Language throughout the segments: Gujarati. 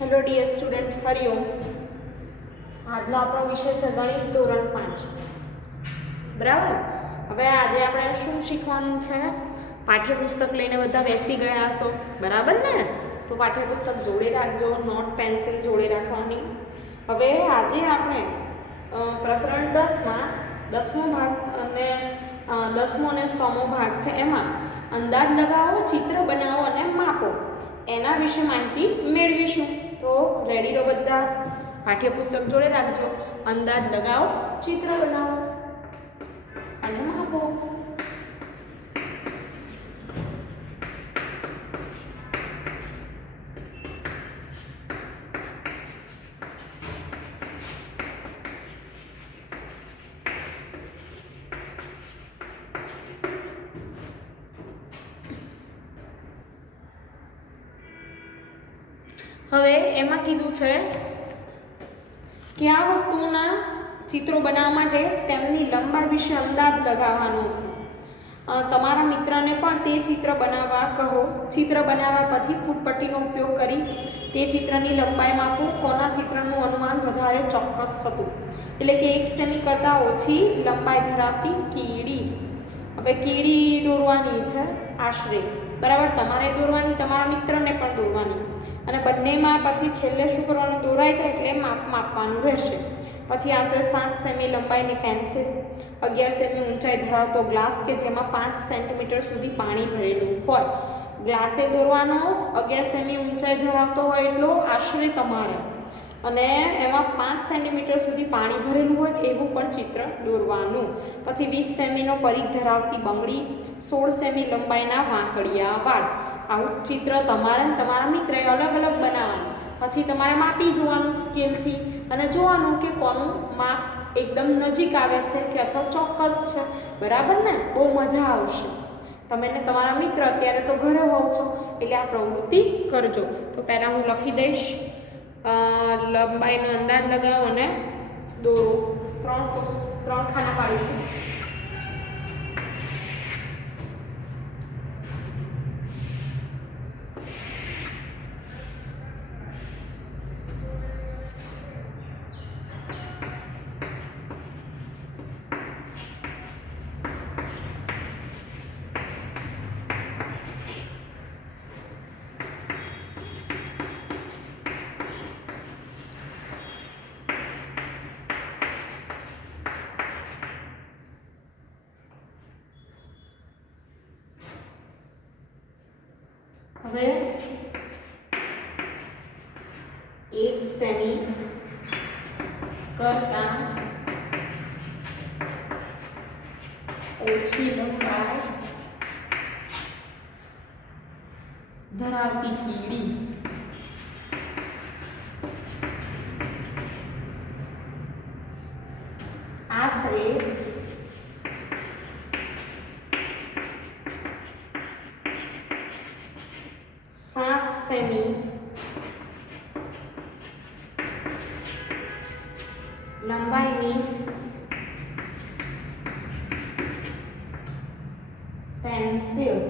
Hello dear student, Hariom. આજનો આપણો વિષય છે ગણિત ધોરણ 5. બરાબર. હવે આજે આપણે શું શીખવાનું છે? પાઠ્યપુસ્તક લઈને બધા બેસી ગયા હશો, બરાબર ને? તો પાઠ્યપુસ્તક જોડે રાખજો, નોટ પેન્સિલ જોડે રાખવાની. હવે આજે આપણે પ્રકરણ 10માં 10મો ભાગ અને 10મો અને 100મો ભાગ છે, એમાં અંદાજ લગાવો, ચિત્ર બનાવો અને માપો એના વિશે માહિતી મેળવીશું. તો રેડી રહો બધા, પાઠ્યપુસ્તક જોડે રાખજો. અંદાજ લગાવો, ચિત્ર બનાવો અને માપો. હવે એમાં કીધું છે કે આ વસ્તુઓના ચિત્રો બનાવવા માટે તેમની લંબાઈ વિશે અંદાજ લગાવવાનો છે. તમારા મિત્રને પણ તે ચિત્ર બનાવવા કહો. ચિત્ર બનાવ્યા પછી ફૂટપટ્ટીનો ઉપયોગ કરી તે ચિત્રની લંબાઈ માપો. કોના ચિત્રનું અનુમાન વધારે ચોક્કસ હતું? એટલે કે 1 સેમી કરતાં ઓછી લંબાઈ ધરાવતી કીડી. હવે કીડી દોરવાની છે આશરે, બરાબર? તમારે દોરવાની, તમારા મિત્રને પણ દોરવાની, અને બંનેમાં પછી છેલ્લે શું કરવાનું? દોરાય છે એટલે માપવાનું રહેશે. પછી આશરે 7 સેમી લંબાઈની પેન્સિલ, 11 સેમી ઊંચાઈ ધરાવતો ગ્લાસ કે જેમાં 5 સેન્ટીમીટર સુધી પાણી ભરેલું હોય. ગ્લાસે દોરવાનો 11 સેમી ઊંચાઈ ધરાવતો હોય એટલો આશરે તમારે, અને એમાં 5 સેન્ટીમીટર સુધી પાણી ભરેલું હોય એવું પણ ચિત્ર દોરવાનું. પછી 20 સેમીનો પરિઘ ધરાવતી બંગડી, 16 સેમી લંબાઈના વાંકડિયા વાળ. આવું ચિત્ર તમારે તમારા મિત્રએ અલગ અલગ બનાવવાનું. પછી તમારે માપી જોવાનું સ્કેલથી અને જોવાનું કે કોનું માપ એકદમ નજીક આવે છે કે અથવા ચોક્કસ છે, બરાબર ને? બહુ મજા આવશે. તમે ને તમારા મિત્ર અત્યારે તો ઘરે હોવ છો એટલે આ પ્રવૃત્તિ કરજો. તો પહેલાં હું લખી દઈશ, લંબાઈનો અંદાજ લગાવો અને દોરો. 3 ખાના પાડીશું. હવે 1 સેમી કરતાં ઓછી લંબાઈ ધરાવતી કીડી આશરે 7 સેમી લંબાઈની પેન્સિલ,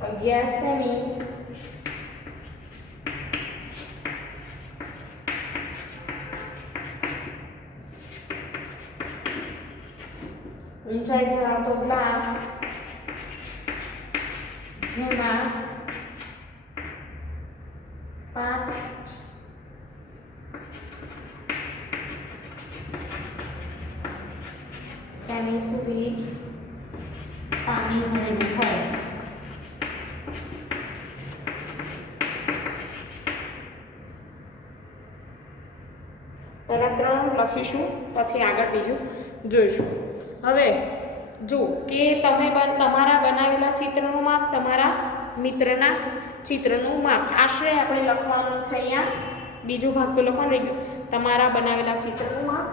11 સેમી ઊંચાઈ ધરાવતો ગ્લાસ જેમાં 5 સેમી સુધી પાણી ભરેલું હોય. પહેલા 3 લખીશું, પછી આગળ બીજું જોઈશું. હવે જો કે તમે તમારા બનાવેલા ચિત્રનું માપ, તમારા મિત્રના ચિત્રનું માપ આશરે આપણે લખવાનું છે. અહીંયા બીજો ભાગ તો લખવાનું રહી ગયું. તમારા બનાવેલા ચિત્રનું માપ,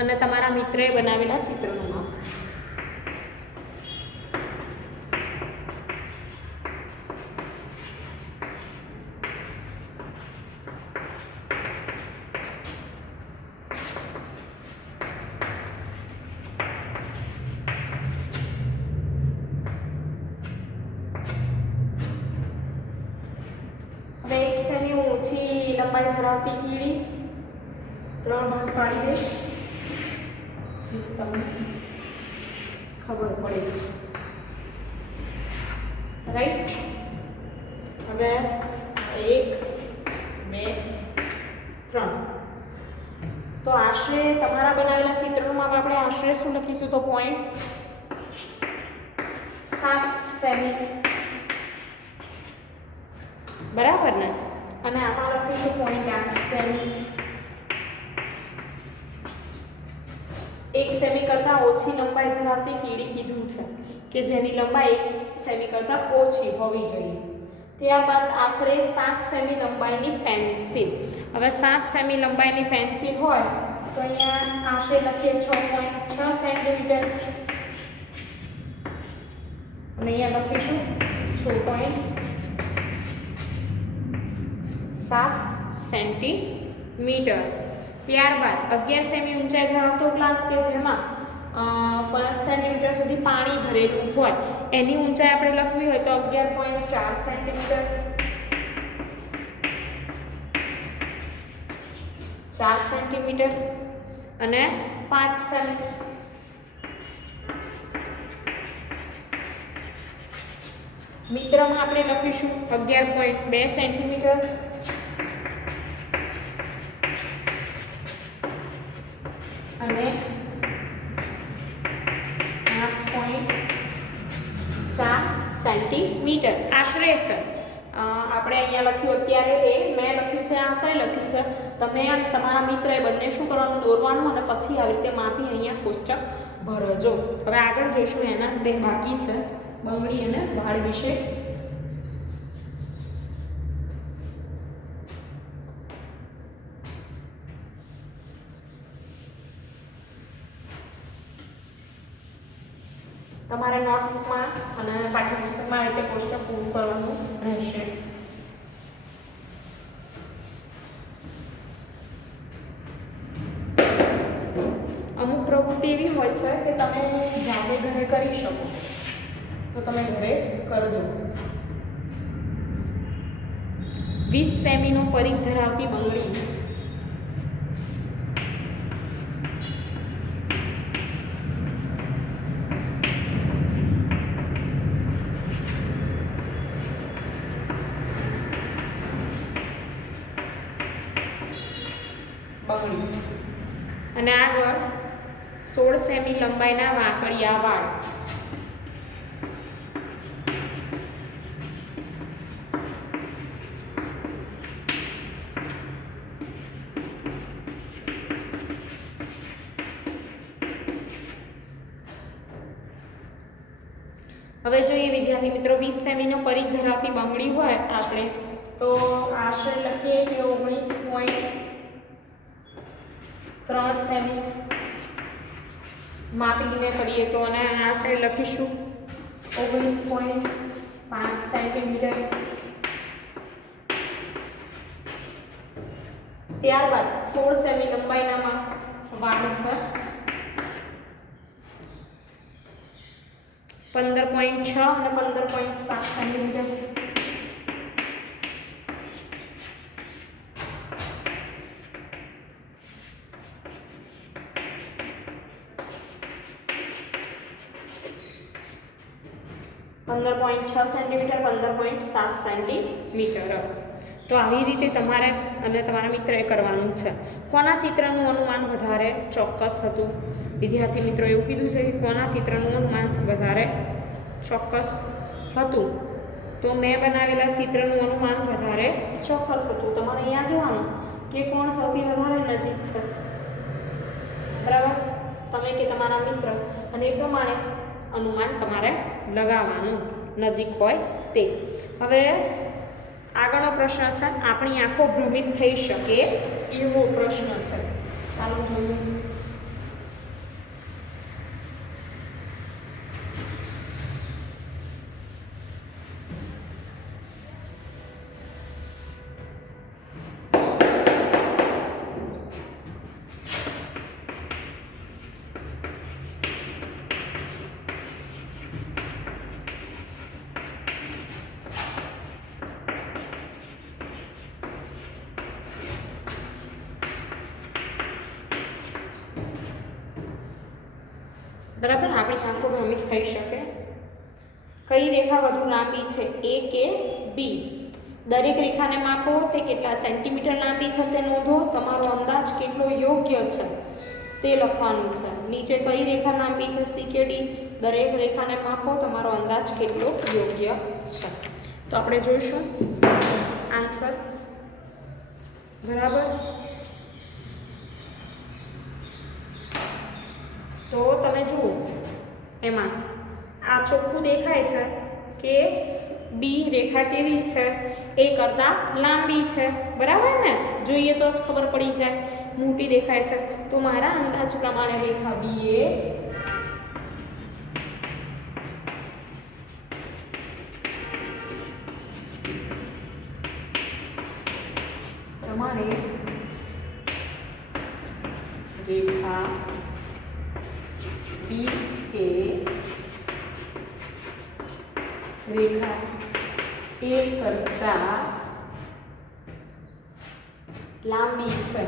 અને તમારા મિત્રએ બનાવેલા ચિત્રનું માપ. ઓછી લંબાઈ ધરાવતી કીડી 3 ભાગ પાડી દઈશ, તમને ખબર પડે, રાઈટ। હવે 1 2 3 તો આશરે તમારા બનાવેલા ચિત્રનું માપ આપણે આશરે શું લખીશું? તો 0.7 સેમી, બરાબર ને? અને આપણે લખીશું 0.8 સેમી। 1 સેમી કરતાં ઓછી લંબાઈ ધરાવતી કીડી કીધું છે કે જેની લંબાઈ 1 સેમી કરતાં ઓછી હોવી જોઈએ। ત્યારબાદ આશરે 7 સેમી લંબાઈની પેન્સિલ। હવે 7 સેમી લંબાઈની પેન્સિલ હોય તો અહીંયા આશરે લખીએ 6.6 સેન્ટીમીટર અને અહીંયા લખીશું 6.7 સેન્ટીમીટર। ત્યારબાદ 11 સેમી ઊંચાઈ ધરાવતો ગ્લાસ કે જેમાં 5 સેન્ટીમીટર સુધી પાણી ભરેલું હોય એની ઊંચાઈ આપણે લખવી હોય તો 11.4 સેન્ટીમીટર, 4 સેન્ટીમીટર અને 5 સેમી। મીટરમાં આપણે લખીશું 11.2 સેન્ટીમીટર અને 8.4 સેન્ટીમીટર આશરે છે। આપણે અહીંયા લખ્યું અત્યારે એ મેં લખ્યું છે, આશરે લખ્યું છે। તમે અને તમારા મિત્રએ બંને શું કરવાનું? દોરવાનું અને પછી આવી રીતે માપી અહીંયા કોષ્ટક ભરજો। હવે આગળ જોઈશું, એના 2 બાકી છે, બંગડી અને વાળ વિશે। તમારે નોટબુકમાં અને પાઠ્યપુસ્તકમાં રીતે કોષ્ટક પૂરું કરવાનું રહેશે। અમુક પ્રવૃત્તિ એવી હોય છે કે તમે જાતે ઘરે કરી શકો તો તમે ઘરે કરજો। 20 સેમીનો પરિઘ ધરાવતી બંગડી। અને આગળ 16 સેમી લંબાઈના વાંકડિયા વાળ। હવે જોઈએ વિદ્યાર્થી મિત્રો, 20 સેમીનો પરિઘ ધરાવતી બંગડી હોય આપણે તો આશરે લખીએ કે 19.3 સેમી માપીને કરીએ તો, અને આશરે લખીશું 19.5 સેન્ટીમીટર। ત્યારબાદ 16 સેમી લંબાઈના વાળ છે, 15.6 અને 15.7 સેન્ટીમીટર। Centimetre 15.7 centimetre. તો આવી રીતે તમારે અને તમારા મિત્રએ કરવાનું છે। કોના ચિત્રનું અનુમાન વધારે ચોક્કસ હતું? વિદ્યાર્થી મિત્રો એવું કીધું છે કે કોના ચિત્રનું અનુમાન વધારે ચોક્કસ હતું? તો મેં બનાવેલા ચિત્રનું અનુમાન વધારે ચોક્કસ હતું। તમારે અહીંયા જોવાનું કે કોણ સૌથી વધારે નજીક છે, બરાબર? તમે કે તમારા મિત્ર, અને એ પ્રમાણે અનુમાન તમારે લગાવવાનું નજીક હોય તે। હવે આગળનો પ્રશ્ન છે, આપણી આંખો ભ્રમિત થઈ શકે એવો પ્રશ્ન છે। ચાલો જોઈએ। બરાબર, આપણી આંખો ભ્રમિત થઈ શકે. કઈ રેખા વધુ લાંબી છે, એ કે બી? દરેક રેખાને માપો, તે કેટલા સેન્ટીમીટર લાંબી છે તે નોંધો. તમારો અંદાજ કેટલો યોગ્ય છે તે લખવાનું છે. નીચે કઈ રેખા લાંબી છે, સી કે ડી? દરેક રેખાને માપો, તમારો અંદાજ કેટલો યોગ્ય છે. તો આપણે જોઈશું આન્સર. બરાબર, તો તમે જુઓ એમાં આ ચોખ્ખું દેખાય છે કે બી રેખા કેવી છે, એ કરતાં લાંબી છે. બરાબર ને, જોઈએ તો જ ખબર પડી જાય, મોટી દેખાય છે. તો મારા અંદાજ પ્રમાણે રેખા બી એ પ્રમાણે રેખા બી એ રેખા એ કરતા લાંબી છે.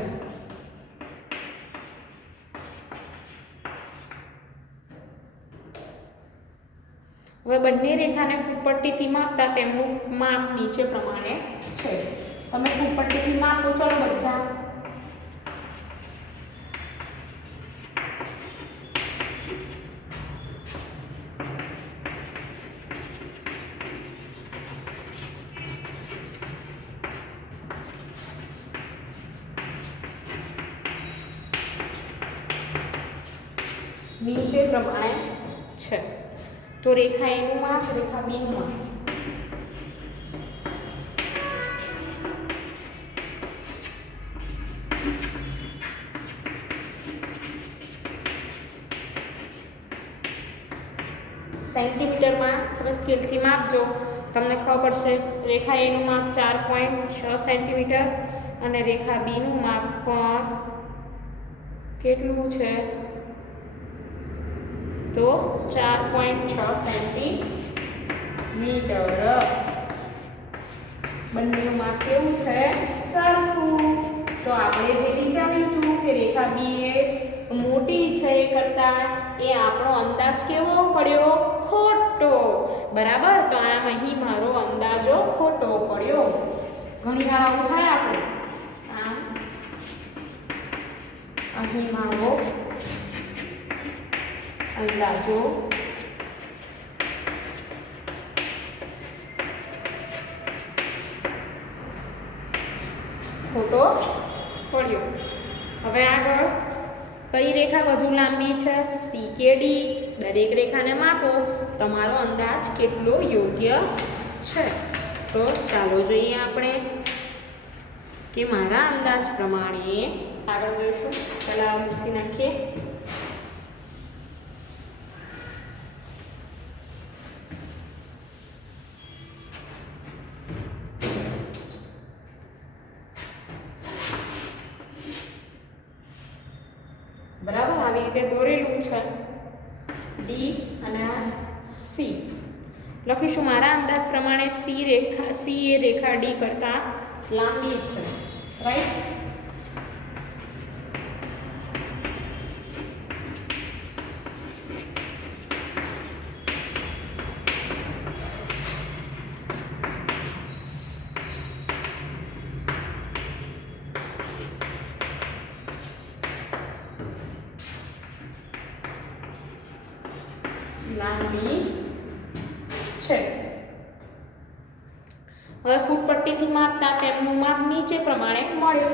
હવે બંને રેખાને ફૂટપટ્ટીથી માપતા તેમનું માપ નીચે પ્રમાણે છે. તમે ફૂટપટ્ટીથી માપો, ચલો બધા. નીચે પ્રમાણે છે. તો રેખા એનું માપ, રેખા બીનું માપ. સેન્ટીમીટરમાં તમે સ્કેલથી માપજો, તમને ખબર પડશે. રેખા એનું માપ 4.6 સેન્ટીમીટર અને રેખા બીનું માપ પણ કેટલું છે, તો 4.6 સેન્ટીમીટર. બંનેનું માપ કેવું છે, સરખું. તો આપણે જે વિચાર્યું હતું કે રેખા બી એ મોટી છે એ કરતા, એ આપણો અંદાજ કેવો પડ્યો, ખોટો. બરાબર, તો આમ અહીં મારો અંદાજો ખોટો પડ્યો. ઘણી વાર આવું થાય આપણે. આમ અહીં મારો અંદાજો ખોટો પડ્યો. હવે આગળ કઈ રેખા વધુ લાંબી છે, સી કે ડી? દરેક રેખાને માપો, તમારો અંદાજ કેટલો યોગ્ય છે. તો ચાલો જોઈએ આપણે કે મારા અંદાજ પ્રમાણે આગળ જોઈશું. પહેલાં મૂકી નાખીએ. બરાબર, આવી રીતે દોરેલું છે ડી અને સી. લખીશું મારા અંદાજ પ્રમાણે સી એ રેખા ડી કરતા લાંબી છે. રાઈટ, લાંબી છે. હવે ફૂટપટ્ટીથી માપતા તેમનું માપ નીચે પ્રમાણે મળે.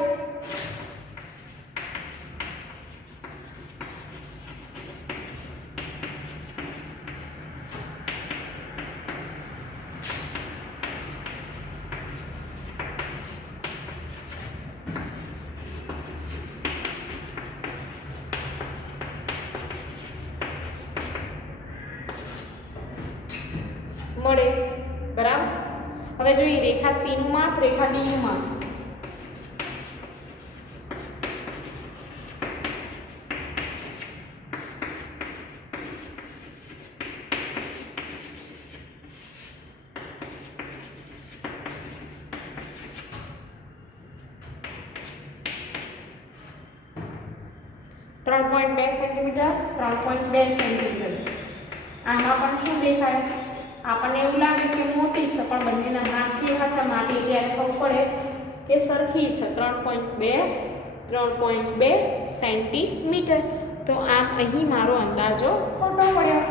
બરાબર, હવે જોઈએ રેખા સી નું માપ, રેખા ડી નું માપ. 3.2 સેન્ટીમીટર, 3.2 સેન્ટીમીટર. આમાં પણ શું દેખાય? આપણને એવું લાગે કે મોટી છે, પણ બંનેના માપ કેવા છે? માપી ત્યારે ખબર પડે કે સરખી છે. 3.2 સેન્ટીમીટર. તો આમ અહીં મારો અંદાજો ખોટો પડ્યો.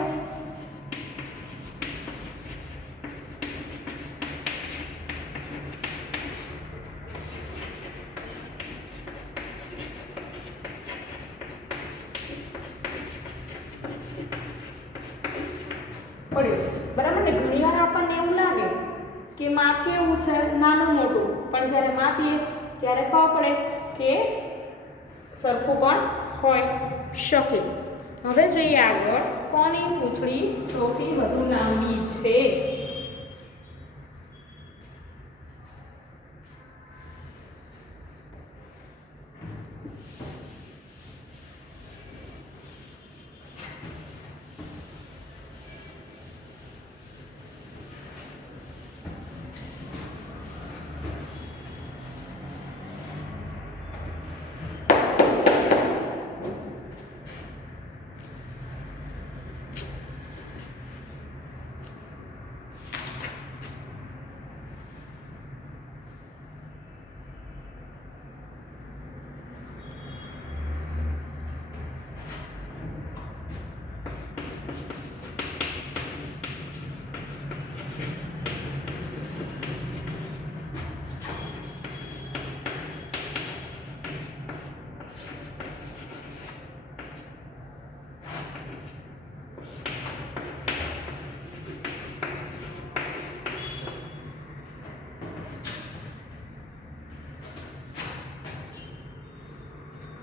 બરાબર ને? ઘણીવાર આપણને એવું લાગે કે માપ કેવું છે? નાનું મોટું, પણ જ્યારે માપીએ ત્યારે ખબર પડે કે સરખું પણ હોય શકે. હવે જોઈએ આગળ. કોની પૂંછડી સૌથી વધુ લાંબી છે?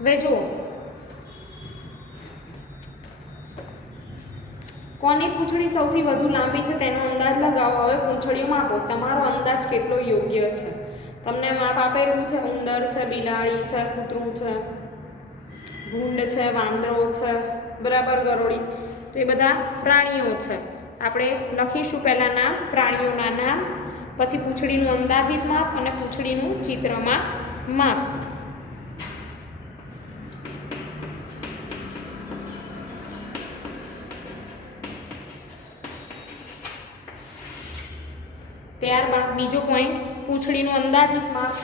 હવે જુઓ, કોની પૂંછડી સૌથી વધુ લાંબી છે તેનો અંદાજ લગાવો. હવે પૂંછડીઓ માપો. તમારો અંદાજ કેટલો યોગ્ય છે? તમને માપ આપેલું છે. ઉંદર છે, બિલાડી છે, કૂતરું છે, ભૂંડ છે, વાંદરો છે, બરાબર, ગરોળી. તો એ બધા પ્રાણીઓ છે. આપણે લખીશું પહેલાં નામ, પ્રાણીઓના નામ, પછી પૂંછડીનું અંદાજિત માપ અને પૂંછડીનું ચિત્રમાં માપ. ત્યારબાદ બીજો પોઈન્ટ, પૂંછડીનું અંદાજિત માપ.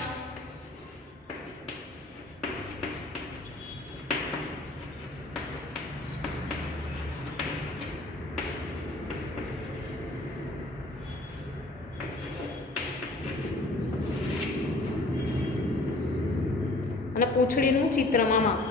અને પૂંછડીનું ચિત્રમાં માપ.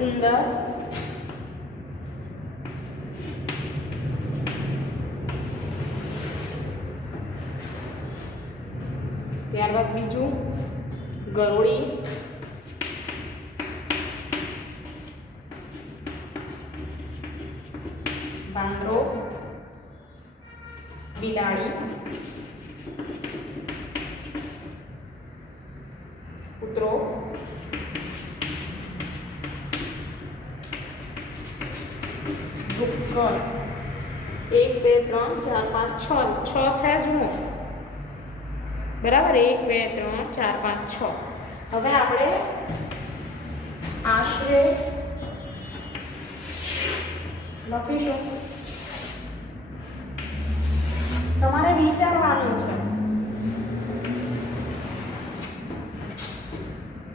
ઉંદર, ત્યારબાદ બીજું ગરોળી, વાંદરો, બિલાડી, કૂતરો, ડુક્કર. 1 2 3 4 5 6 છે. જુઓ, બરાબર, 1 2 3 4 5 6. હવે આપણે આશરે લખીશું. તમારે વિચારવાનું છે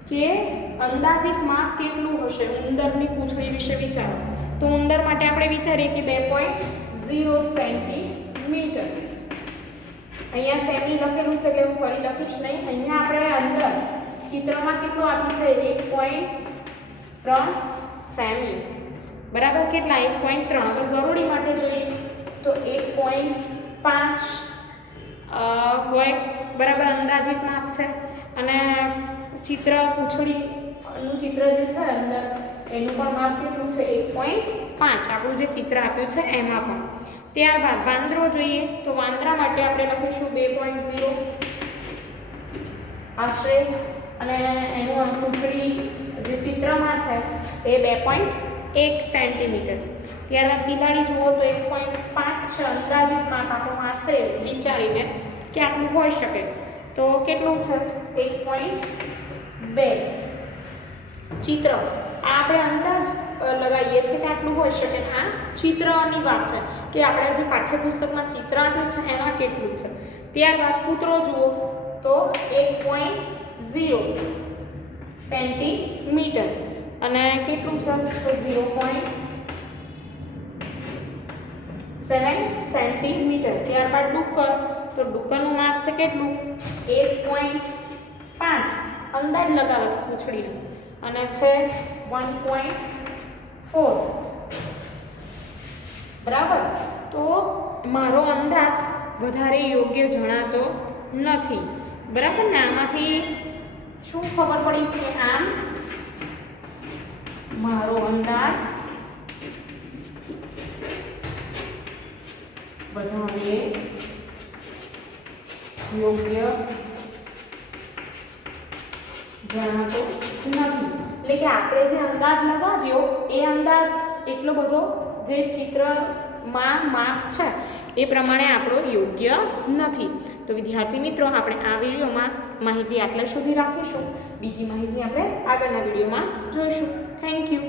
કે અંદાજિત માપ કેટલું હશે. ઉંદરની પૂંછડી વિશે વિચારો. તો ઉંદર માટે આપણે વિચારીએ કે 2.0 સેન્ટીમીટર. અહીંયા સેમી લખેલું છે એટલે હું ફરી લખીશ નહીં. અહીંયા આપણે અંદર ચિત્રમાં કેટલું આપ્યું છે? 1.3 સેમી. બરાબર, કેટલા? 1.3. હવે ગરોળી માટે જોઈએ તો 1.5 હોય. બરાબર, અંદાજિત માપ છે. અને ચિત્ર, પૂંછડીનું ચિત્ર જે છે અંદર, એનું પણ માપ કેટલું છે? 1.5. આપણું જે ચિત્ર આપ્યું છે એમાં પણ. ત્યારબાદ વાંદરો જોઈએ તો વાંદરા માટે આપણે લખીશું 2.0. આશરે, અને એનું પૂંછડી જે ચિત્રમાં છે એ 2.1 સેન્ટીમીટર. ત્યારબાદ બિલાડી જુઓ તો 1.5 છે. અંદાજિત માપ આપણું આશરે વિચારીને કે આટલું હોઈ શકે. તો કેટલું છે? 1.2. ચિત્ર આ આપણે અંદાજ લગાવીએ છીએ કે આટલું હોઈ શકે. આ ચિત્રની વાત છે કે આપણે જે પાઠ્યપુસ્તકમાં ચિત્ર આપ્યું છે એમાં કેટલું છે. ત્યારબાદ કૂતરો જુઓ તો 1.0 સેન્ટીમીટર અને કેટલું છે તો 0.7 સેન્ટીમીટર. ત્યારબાદ ડુક્કર, તો ડુક્કરનું માપ છે કેટલું? 1.5. અંદાજ લગાવે છે પૂંછડીનો, અને છે 1.4. બરાબર. તો મારો અંદાજ વધારે યોગ્ય જણાતો નથી. બરાબર ને? આમાંથી શું ખબર પડી કે આમ મારો અંદાજ વધારે યોગ્ય જણાતો નથી. એટલે કે આપણે જે અંદાજ લગાવ્યો એ અંદાજ એટલો બધો જે ચિત્રમાં માપ છે એ પ્રમાણે આપણો યોગ્ય નથી. તો વિદ્યાર્થી મિત્રો, આપણે આ વિડીયોમાં માહિતી આટલા સુધી રાખીશું. બીજી માહિતી આપણે આગળના વિડીયોમાં જોઈશું. Thank you.